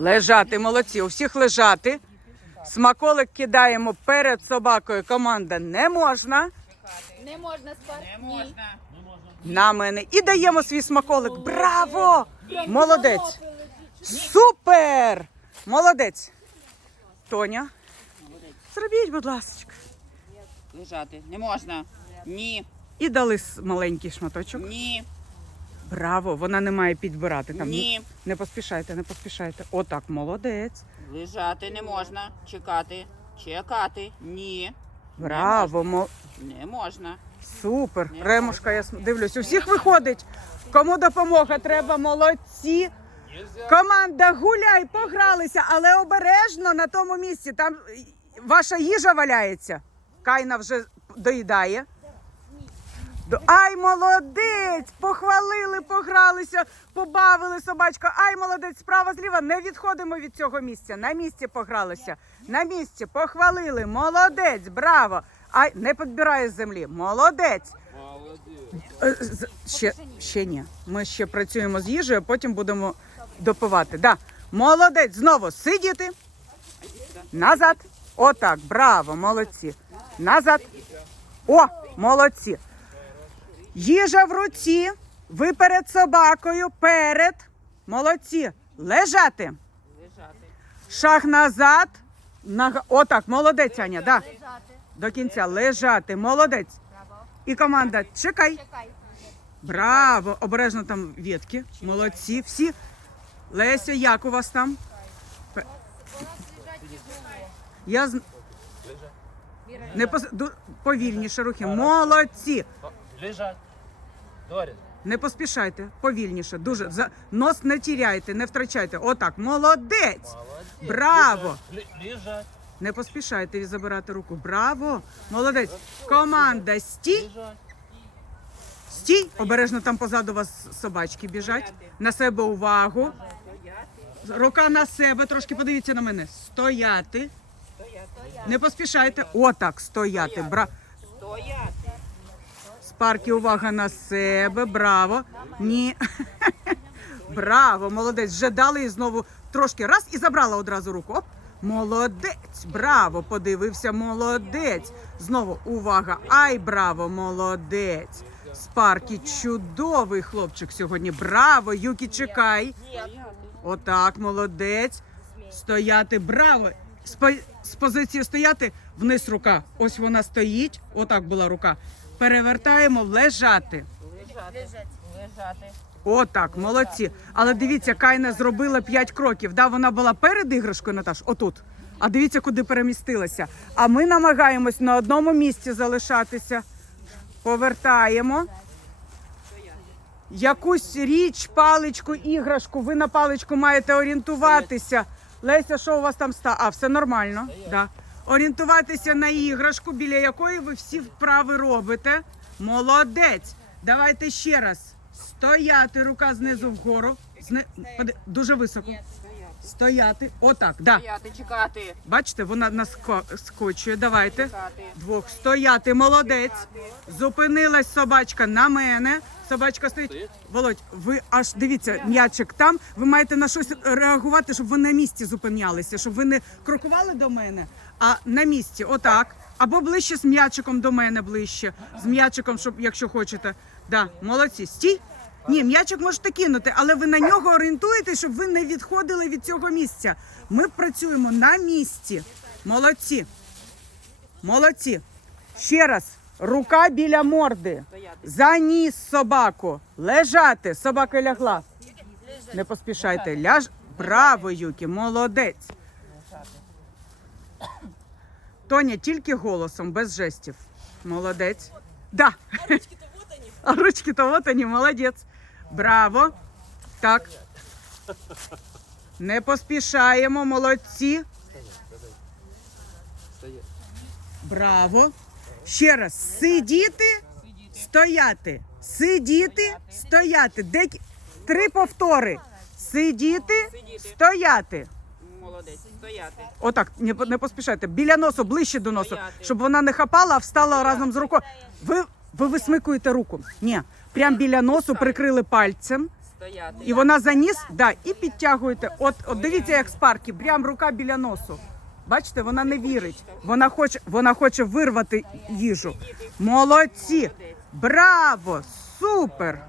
Лежати, молодці. У всіх лежати. Смаколик кидаємо перед собакою. Команда не можна. Не можна спати. Не можна. На мене. І даємо свій смаколик. Браво! Молодець! Супер! Молодець! Тоня. Зробіть, будь ласка. Лежати. Не можна. Ні. І дали маленький шматочок. Ні. Браво! Вона не має підбирати там. Ні. Не поспішайте, не поспішайте. Отак, молодець. Лежати не можна. Чекати. Чекати. Ні. Браво! мо- Не можна. Супер. Ремушка, я см- дивлюсь, у всіх виходить. Кому допомога треба, молодці. Команда гуляй, погралися, але обережно на тому місці. Там ваша їжа валяється. Кайна вже доїдає. Ай, молодець! Похвалили, погралися, побавили собачка. Ай, молодець, справа зліва. Не відходимо від цього місця. На місці погралися. На місці похвалили. Молодець, браво! Ай, не підбирає з землі. Молодець. З- Ще, ще ні. Ми ще працюємо з їжею, потім будемо допивати. Да. Молодець. Знову сидіти. Назад. Отак. Браво, молодці. Назад. О, молодці. Їжа в руці. Ви перед собакою. Перед. Молодці. Лежати. Лежати. Шаг назад. Нага... Отак, молодець, Аня. Да. Лежати. До кінця. Лежати. Молодець. Браво. І команда. Чекай. Чекай. Браво! Обережно там ветки. Молодці. Всі. Леся, як у вас там? Я з... Не пос... ду- повільніше рухи. Молодці. Лежать. Дорі. Не поспішайте. Повільніше. Дуже. За... Нос не тіряйте, не втрачайте. Отак. Молодець. Браво. Лежать. Лежать. Не поспішайте забирати руку. Браво! Молодець. Команда стій. Стій. Обережно там позаду вас собачки біжать. На себе увагу. Рука на себе, трошки подивіться на мене. Стояти. Не поспішайте. Отак, стояти. Бра... Стояти. Спарки, увага на себе. Браво. Ні. Браво, молодець. Вже дали і знову трошки раз і забрала одразу руку. Оп. Молодець. Браво. Подивився. Молодець. Знову увага. Ай, браво, молодець. Спаркі, чудовий хлопчик сьогодні. Браво, Юкі, чекай. Отак, молодець. Стояти, браво. З позиції стояти, вниз рука. Ось вона стоїть. Отак була рука. Перевертаємо, лежати. Лежати. Отак, молодці. Але дивіться, Кайна зробила 5 кроків. Да, вона була перед іграшкою, Наташ, отут. А дивіться, куди перемістилася. А ми намагаємось на одному місці залишатися. Повертаємо. Якусь річ, паличку, іграшку. Ви на паличку маєте орієнтуватися. Леся, що у вас там ста? А, все нормально. Да. Орієнтуватися на іграшку, біля якої ви всі вправи робите. Молодець. Давайте ще раз. Стояти, рука знизу вгору. Зни... поди- Дуже високо. Стояти. Отак. Да. Стояти. Чекати. Бачите, вона наско- скочує. Давайте. Чекати. Двох стояти, молодець. Зупинилась собачка на мене. Собачка стоїть. Володь, ви аж дивіться, м'ячик там. Ви маєте на щось реагувати, щоб ви на місці зупинялися, щоб ви не крокували до мене, а на місці, отак. Або ближче з м'ячиком до мене ближче. З м'ячиком, щоб якщо хочете. Да, молодці. Стій. Ні, м'ячик можете кинути, але ви на нього орієнтуєтесь, щоб ви не відходили від цього місця. Ми працюємо на місці. Молодці. Молодці. Ще раз. Рука біля морди. За ніс собаку. Лежати. Собака лягла. Не поспішайте. Ляж. Браво, Юкі, молодець. Тоня, тільки голосом, без жестів. Молодець. Да. А ручки-то вот они, молодець. Браво. Так. Не поспішаємо, молодці. Браво. Ще раз. Сидіти, стояти. Сидіти, стояти. Декі... Три повтори. Сидіти, стояти. Молодець. Стояти. Отак, не, не поспішайте. Біля носу, ближче до носу, щоб вона не хапала, а встала разом з рукою. Ви, ви висмикуєте руку. Ні, прям біля носу прикрили пальцем. Стояти. І вона за ніс, да, і підтягуєте. От, от дивіться, як спарки, прям рука біля носу. Бачите, вона не вірить. Вона хоче, вона хоче вирвати їжу. Молодці! Браво! Супер!